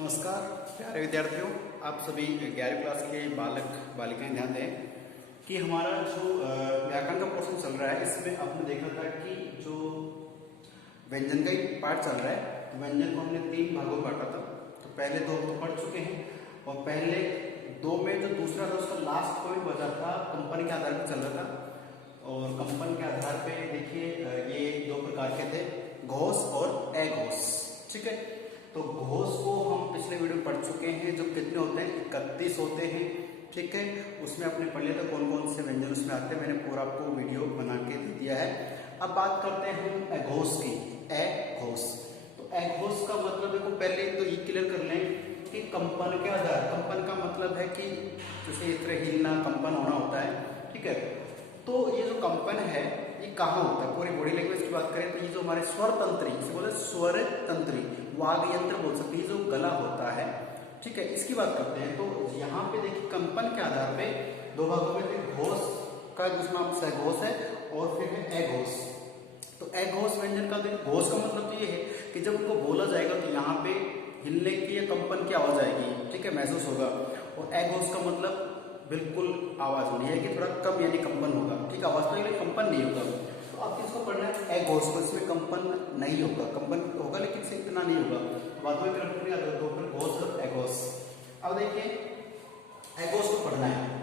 नमस्कार प्यारे विद्यार्थियों, आप सभी 11वीं क्लास के बालक बालिकाएं ध्यान दें कि हमारा जो व्याकरण का पोर्शन चल रहा है, इसमें आपने देखा था कि जो व्यंजन का ही पार्ट चल रहा है। व्यंजन को हमने 3 भागों में बांटा था। तो पहले 2 तो पढ़ चुके हैं और पहले 2 में जो दूसरा था उसका लास्ट पॉइंट बचा था, कंपन के आधार पर चल रहा था। और कंपन के आधार पे देखिए ये 2 प्रकार के थे, घोष और अघोष। ठीक है, तो घोष को हम पिछले वीडियो में पढ़ चुके हैं, जो कितने होते हैं 31 होते हैं। ठीक है, उसमें आपने पढ़ लिया था कौन कौन से व्यंजन उसमें आते हैं, मैंने पूरा आपको वीडियो बना के दे दिया है। अब बात करते हैं हम अघोष की। अघोष, तो अघोष का मतलब देखो, पहले तो ये क्लियर कर लें कि कंपन के आधार, कंपन का मतलब है कि जैसे इस तरह हिलना, कंपन होना होता है। ठीक है, तो ये जो कंपन है ये कहाँ होता है, पूरी बॉडी लैंग्वेज की बात करें तो ये जो हमारे स्वर तंत्री, इसे बोले स्वर तंत्री, वाग यंत्र बोल सकते हैं, जो गला होता है। ठीक है, इसकी बात करते हैं। तो यहाँ पे देखिए कंपन के आधार पे 2 भागों में थे, घोष का जिसमें नाम सघोष है और फिर है अघोष। तो अघोष व्यंजन का देखिए, घोष का मतलब तो ये है कि जब उनको बोला जाएगा तो यहाँ पे हिलने की या कंपन की आवाज आएगी। ठीक है, महसूस होगा। और अघोष का मतलब बिल्कुल आवाज होनी है कि थोड़ा कम यानी कंपन होगा। ठीक है, आवाज तो लेकिन कंपन नहीं होगा। तो अब किसको पढ़ना है, अघोष को। इसमें कंपन नहीं होगा, कंपन होगा लेकिन से इतना नहीं होगा। बाद में फिर घोष और अघोष। अब देखिए अघोष को पढ़ना है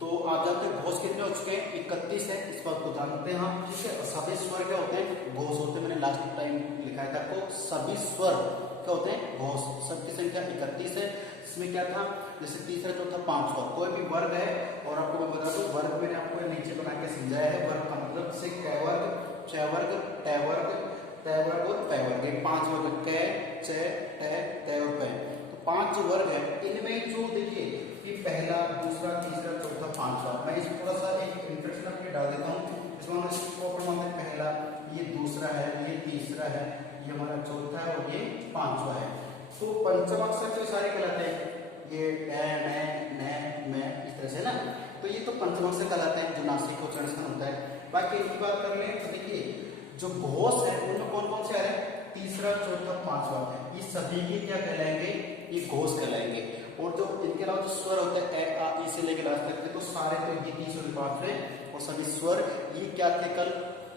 तो आप जानते हैं घोष कितने हो चुके हैं, 31 है, इस बात को जानते हैं हम। ठीक है, और सभी स्वर क्या होते हैं, घोष होते हैं। मैंने लास्ट टाइम लिखाया था आपको, सभी स्वर क्या होते हैं, घोष। सबकी संख्या 31 है। इसमें क्या था, जैसे तीसरा, चौथा, पांचवा कोई भी वर्ग है, और आपको मैं बता दूं वर्ग मैंने आपको नीचे बना के समझाया है। वर्ग का मतलब से क वर्ग, च वर्ग, ट वर्ग, त वर्ग और प वर्ग, ये 5 वर्ग, क, च, ट, त और प। तो 5 वर्ग है, इनमें जो देखिए कि पहला, दूसरा, तीसरा, चौथा, पांचवा, मैं इसमें थोड़ा सा एक इंट्रोडक्शन आपके डाल देता हूँ। इसमें इसको अपन मानते हैं पहला, ये दूसरा है, ये तीसरा है, ये हमारा चौथा है और ये पांचवा है। तो पंचम अक्षर जो सारे कहलाते हैं, ये न, इस तरह से ना, तो ये तो पंचम अक्षर कहलाते हैं जो नासिक उच्चारण से होता है। बाकी इनकी बात कर लें तो देखिए जो घोष है उनमें कौन कौन से आ रहे हैं, तीसरा, चौथा, पांचवा, ये सभी के क्या कहलाएंगे, ये घोष कहलाएंगे। और जो इनके अलावा जो स्वर होते हैं ए, आ, ई से लेकर लास्ट तक के, तो सारे तो ये 30 और 5 है। और सभी स्वर ये क्या थे कल,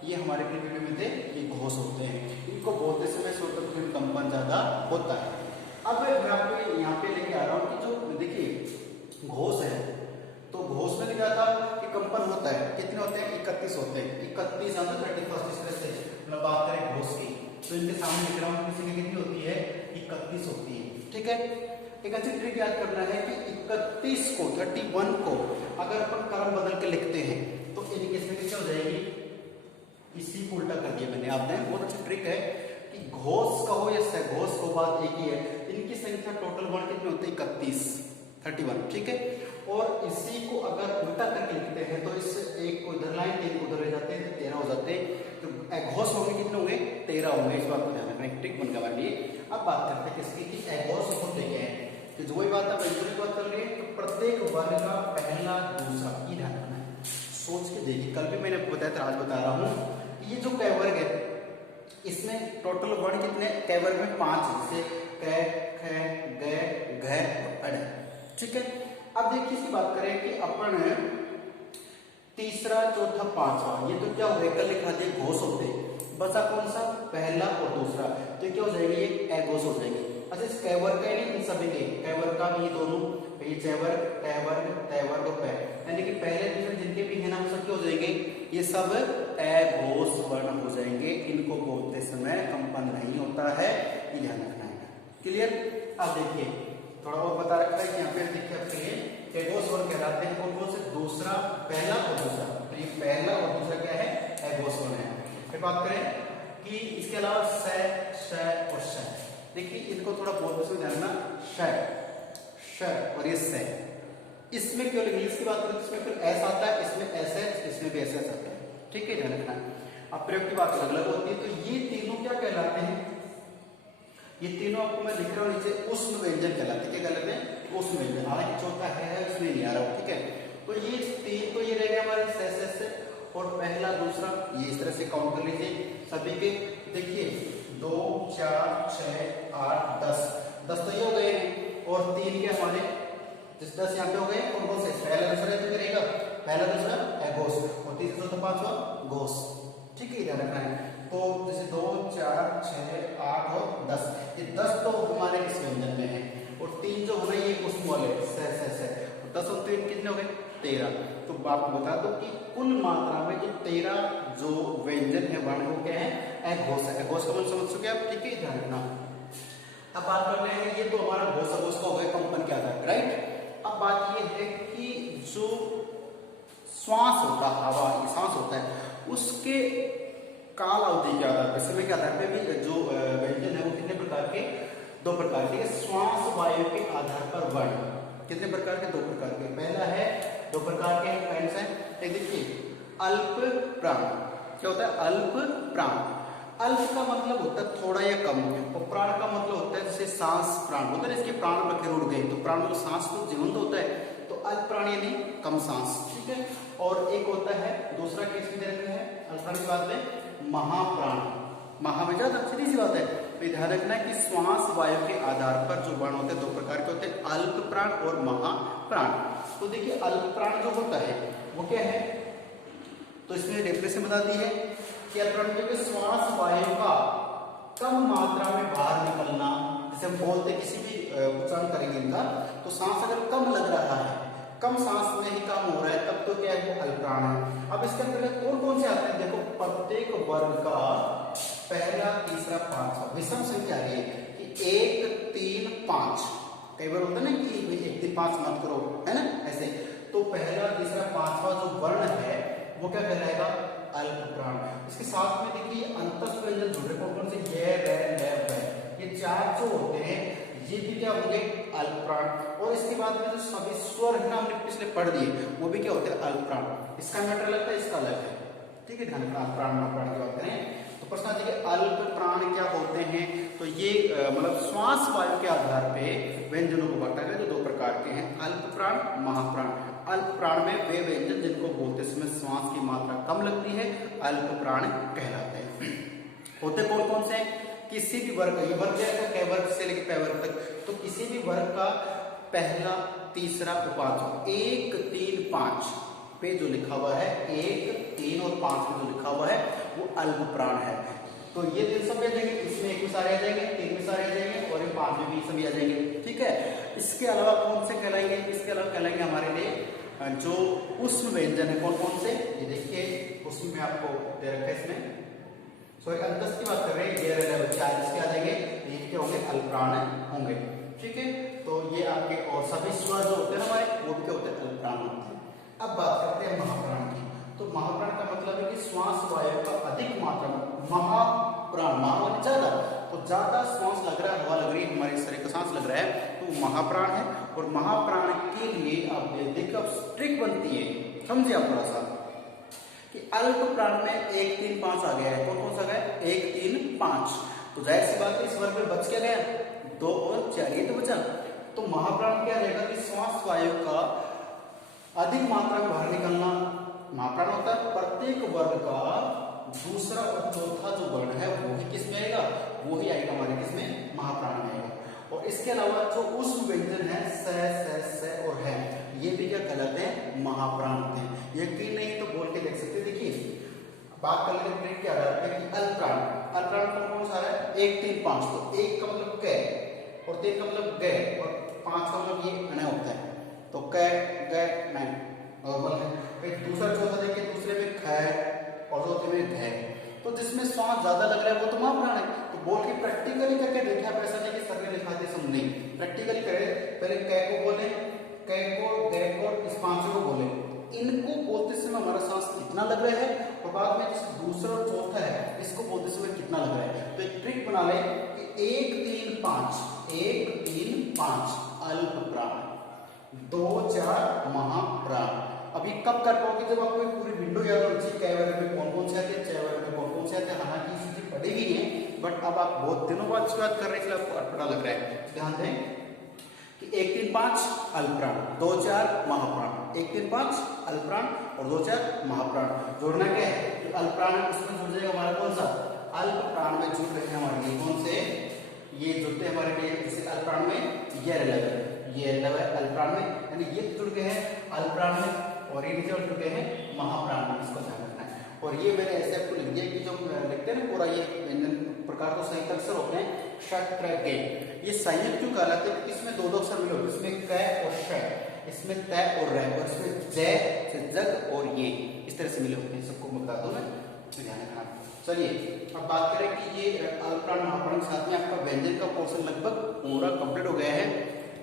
ये हमारे वीडियो में थे, ये घोष होते हैं। इनको बोलते समय स्वतंत्र कंपन ज्यादा होता है। अब मैं आपको यहाँ पे लेके आ रहा हूँ कि जो देखिए घोष है, तो घोष में क्या था कि कंपन होता है, कितने होते हैं, 31 होते हैं। 31 हम 31 इस तरह से मतलब बात करें घोष की, तो इनके सामने लिख रहा हूँ, किसी की कितनी होती है, 31 होती है। ठीक है, एक अच्छी ट्रिक याद करना है कि 31 को, 31 को अगर अपन क्रम बदल के लिखते हैं तो इनकी इसमें क्या हो जाएगी, इसी को उल्टा कर दिया मैंने। आपने बहुत अच्छी ट्रिक है कि घोष कहो या सघोष को, बात एक ही है। इनकी संख्या टोटल वर्ण कितनी होती है, 31। ठीक है, और इसी को अगर उल्टा करके लिखते हैं तो इस एक को इधर लाइन, 3 को उधर ले जाते हैं तो 13 हो जाते हैं। तो अघोष होंगे कितने होंगे, 13 होंगे। इस बात को ध्यान रखना, एक ट्रिक बन गया हमारे लिए। अब बात करते हैं किसकी, कि अघोष होते क्या है। तो जो वही बात है व्यंजन की बात कर रही है, तो प्रत्येक वर्ग का पहला, दूसरा, ये ध्यान रखना है। सोच के देखिए, कल भी मैंने आपको बताया था, आज बता रहा हूँ। ये जो क वर्ग है इसमें टोटल वर्ण कितने, क वर्ग में 5, जैसे क, ख, ग, घ, अड़। ठीक है, अब देखिए इसकी बात करें कि अपन तीसरा, चौथा, पांचवा, ये तो क्या हो गया, कल लिखा दिया घोष होते हैं। बचा कौन सा, पहला और दूसरा, तो क्या हो जाएंगे, ये अघोष हो जाएंगे। अच्छा, इस क वर्ग का नहीं, इन सभी के क वर्ग का भी, ये दोनों, ये च वर्ग, ट वर्ग, त वर्ग और प, यानी कि पहले दूसरे जिनके भी है ना, सब क्या हो जाएंगे, ये सब अघोष वर्ण हो जाएंगे। इनको बोलते समय कंपन नहीं होता है, ये ध्यान रखना है। क्लियर। अब देखिए थोड़ा बहुत बता रखा है कि यहाँ पे देखिए आपके लिए अघोष वर्ण कहलाते हैं कौन कौन से, दूसरा, पहला और दूसरा। तो ये पहला और दूसरा क्या है, अघोष वर्ण है। फिर बात करें कि इसके अलावा स, श और श, देखिए इनको थोड़ा बहुत से ध्यान रखना, श और ये स, इसमें केवल इंग्लिश की बात करें तो इसमें फिर एस आता है, इसमें एस है, इसमें भी एस आता है। ठीक है, ध्यान रखना। अब प्रयोग की बात अलग अलग होती है। तो ये तीनों क्या कहलाते हैं, ये तीनों आपको मैं लिख रहा हूँ नीचे, उष्ण व्यंजन कहलाते हैं। क्या कहलाते हैं, उष्ण व्यंजन। हालांकि चौथा है उसमें नहीं आ रहा। ठीक है, तो ये तीन तो ये रह गया हमारे से, और पहला, दूसरा, ये इस तरह से काउंट कर लीजिए सभी के। देखिए 2, 4, 6, 8, 10, 10 तो ये हो गए हैं और 3 के हमारे 10 यहाँ पे हो गए। कौन कौन से? पहला दूसरा तो करेगा, पहला दूसरा है घोष और तीसरा चौथा पांचवा घोष। ठीक है, ध्यान रखना है। तो जैसे 2 4 6 8 और 10, ये 10 तो हमारे इस व्यंजन में है और 3 जो होना ये उस वाले से 10 और 3 कितने हो गए? 13। तो आपको बता दो कि कुल मात्रा में जो 13 जो व्यंजन है वर्ण वो क्या है? अघोष है। अघोष का मतलब समझ चुके आप? ठीक है, ध्यान रखना। अब बात कर रहे हैं, ये तो हमारा घोष अघोष का हो गया कंपन के आधार पर, राइट। अब बात ये है कि जो श्वास होता है, हवा सांस होता है, उसके काल अवधि के आधार पर, समय के आधार पर भी जो व्यंजन है वो कितने प्रकार के? 2 प्रकार के। श्वास वायु के आधार पर वर्ण कितने प्रकार के? 2 प्रकार के। पहला है 2 प्रकार के कौन सा है? एक देखिए अल्प प्राण। क्या होता है? अल्प प्राण। अल्प का मतलब होता है थोड़ा या कम, और प्राण का मतलब होता है जैसे सांस प्राण होता है, इसके प्राण बखेर उड़ गए, तो प्राण मतलब सांस तो जीवंत होता है, तो अल्प प्राण यानी कम सांस। ठीक है, और एक होता है दूसरा केस में देखते हैं अल्प प्राण की बात में महाप्राण। महा में ज्यादा सीधी सी बात है। तो ध्यान रखना है कि श्वास वायु के आधार पर जो वर्ण होते हैं 2 प्रकार के होते हैं, अल्प प्राण और महाप्राण। तो देखिए अल्प प्राण जो होता है वो क्या है? तो इसमें डेफिनेशन बता दी है कि अल्प प्राण में श्वास वायु का कम मात्रा में बाहर निकलना। जैसे हम बोलते किसी भी उच्चारण करेंगे इनका, तो सांस अगर कम लग रहा है, कम सांस में ही काम हो रहा है, तब तो क्या है? वो अल्प प्राण है। अब इसके अंतर्गत कौन कौन से आते हैं? देखो प्रत्येक वर्ग का पहला तीसरा पांचवा विषम संख्या है कि 1 3 5। कई बार होता है ना कि 1 3 5 मत करो, है ना, ऐसे। तो पहला तीसरा पांचवा जो वर्ण है वो क्या कहलाएगा? अल्प प्राण। इसके साथ में देखिए अंतस्थ व्यंजन जुड़े कौन से? ये रे ले वे, ये 4 जो होते हैं ये भी क्या होंगे? अल्प प्राण। और इसके बाद में जो सभी स्वर है ना हमने पिछले पढ़ दिए वो भी क्या होते हैं? अल्प प्राण। इसका मैटर अलग है, इसका अलग है। ठीक है, ध्यान रखना। प्राण महाप्राण की बात करें तो प्रश्न आता है कि अल्प प्राण क्या होते हैं? तो ये मतलब श्वास वायु के आधार पे व्यंजनों को बांटा गया, जो 2 प्रकार के हैं, अल्प प्राण महाप्राण। अल्प प्राण में वे व्यंजन जिनको बोलते समय श्वास की मात्रा कम लगती है अल्प प्राण कहलाते हैं। होते कौन कौन से? किसी भी वर्ग, ये वर्ग है कै वर्ग से लेकर पै वर्ग तक, तो किसी भी वर्ग का पहला तीसरा उपाधि 1 3 5 पे जो लिखा हुआ है, 1 3 और 5 में जो लिखा हुआ है वो अल्प प्राण है। तो ये 3 सब आ जाएंगे, इसमें 1 में सारे आ जाएंगे, 3 में सारे आ जाएंगे और इन 5 में भी सभी आ जाएंगे। ठीक है, इसके अलावा कौन से कहलाएंगे? इसके अलावा कहलाएंगे हमारे लिए जो उष्म व्यंजन है। कौन कौन से? ये देखिए उष्म में आपको दे रखा है, इसमें सॉरी अंतस्थ की बात कर रहे हैं, ये 40 के आ जाएंगे, ये क्या होंगे? अल्प प्राण होंगे। ठीक है, तो ये आपके और सभी स्वर जो होते हैं हमारे वो भी क्या होते हैं? अल्प प्राण होते हैं। अब बात करते हैं महाप्राण की। तो महाप्राण का मतलब है कि श्वास वायु का अधिक मात्रा में, महाप्राण माना ज्यादा, तो ज्यादा श्वास लग रहा है, हवा लग रही है, हमारे शरीर का सांस लग रहा है, तो वो महाप्राण है। और महाप्राण के लिए आप देखिए अब ट्रिक बनती है, समझिए आप थोड़ा सा कि अल्प प्राण में 1 3 5 आ गया है। कौन कौन सा गया? 1 3 5। तो जाहिर सी बात है इस वर्ग में बच क्या गया? 2 और 4, ये तो बचा। तो महाप्राण क्या रहेगा कि श्वास वायु का अधिक मात्रा में बाहर निकलना महाप्राण होता है। प्रत्येक वर्ग का दूसरा और चौथा जो वर्ण है वो ही किस में आएगा? वो ही आएगा हमारे किसमें? महाप्राण में आएगा। और इसके अलावा जो उष्म व्यंजन है स और है, ये भी क्या कहलाते हैं? महाप्राण होते हैं। यकीन नहीं तो बोल के देख सकते। देखिए बात कर लेते हैं के आधार पे कि अल्प प्राण, अल्प प्राण कौन सा है? 1 3 5। तो 1 का मतलब कै और 3 का मतलब गै और 5 का मतलब ये न होता है, तो कै गै न नॉर्मल है। फिर दूसरा चौथा देखिए, दूसरे में खै और चौथे में घै, तो जिसमें श्वास ज्यादा लग रहा है वो तो महाप्राण है। तो बोल के प्रैक्टिकली करके देखे आप, ऐसा नहीं कि सर ने लिखा दिया समझ नहीं, प्रैक्टिकली करें। पहले कै को बोले, कै को गै को इस 5 को बोले, इनको बोलते समय हमारा सांस कितना लग रहा है और बाद में दूसरा और चौथा है इसको बोलते समय कितना लग रहा है। तो एक ट्रिक बना लें कि 1 3 5 1 3 5 अल्प प्राण, 2 4 महाप्राण। अभी कब कर पाओगे? जब आपको पूरी विंडो याद हो जाए, कै वर्ग में कौन कौन से आते हैं, च वर्ग में कौन कौन से आते हैं। हालांकि ये चीजें पढ़ी हुई है, बट अब आप बहुत दिनों बाद इसकी बात कर रहे हैं, इसलिए आपको अटपटा लग रहा है। ध्यान दें कि 1 3 5 अल्प प्राण, 2 4 महाप्राण, 1 3 5 अल्प प्राण और 2 4 महाप्राण। जोड़ना क्या है? तो अल्प प्राण उसमें जुड़ जाएगा हमारा कौन सा? अल्प प्राण में जुड़ रहे हैं हमारे लिए कौन से? ये जुड़ते हैं हमारे लिए जैसे अल्पप्राण में ये अल्पप्राण में, यानी ये जुड़ गए हैं अल्पप्राण में और ये नीचे जुड़ गए हैं महाप्राण में, इसको ध्यान रखना है। और ये मैंने ऐसे आपको लिख दिया कि जो लिखते हैं ना पूरा ये व्यंजन प्रकार तो संयुक्त अक्षर होते हैं ष त्र गे, ये संयुक्त क्यों कहलाते हैं? इसमें दो अक्षर मिले होते हैं, इसमें क और श, इसमें त और र, और इसमें जय से जग और ये इस तरह से मिले होते हैं, सबको मैं बता दूं मैं, ध्यान रखना। चलिए अब बात करें कि ये अल्पप्राण महाप्राण साथ में आपका व्यंजन का पोर्शन लगभग पूरा कंप्लीट हो गया है।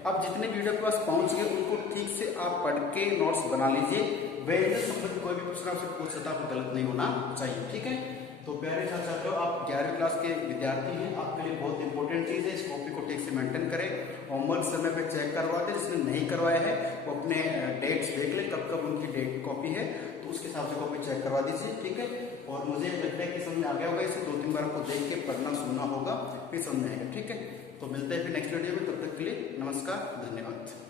अब जितने वीडियो के पास पहुंच गए उनको ठीक से आप पढ़ के नोट्स बना लीजिए, व्यंजन संबंधित कोई भी प्रश्न आपसे पूछ सकता है, गलत नहीं होना चाहिए, ठीक है। तो प्यारे छात्र छात्रों, आप 11वीं क्लास के विद्यार्थी हैं, आपके लिए बहुत इंपॉर्टेंट चीज़ है, इस कॉपी को ठीक से मेंटेन करें, होमवर्क समय पे चेक करवा दें, जिसने नहीं करवाया है वो अपने डेट्स देख ले कब कब उनकी डेट कॉपी है, तो उसके हिसाब से कॉपी चेक करवा दीजिए, ठीक है। और मुझे लगता है कि समझ में आ गया होगा, इसे 2-3 बार आपको देख के पढ़ना सुनना होगा, फिर समझ में आएगा, ठीक है। तो मिलते हैं फिर नेक्स्ट वीडियो में, तब तक के लिए नमस्कार, धन्यवाद।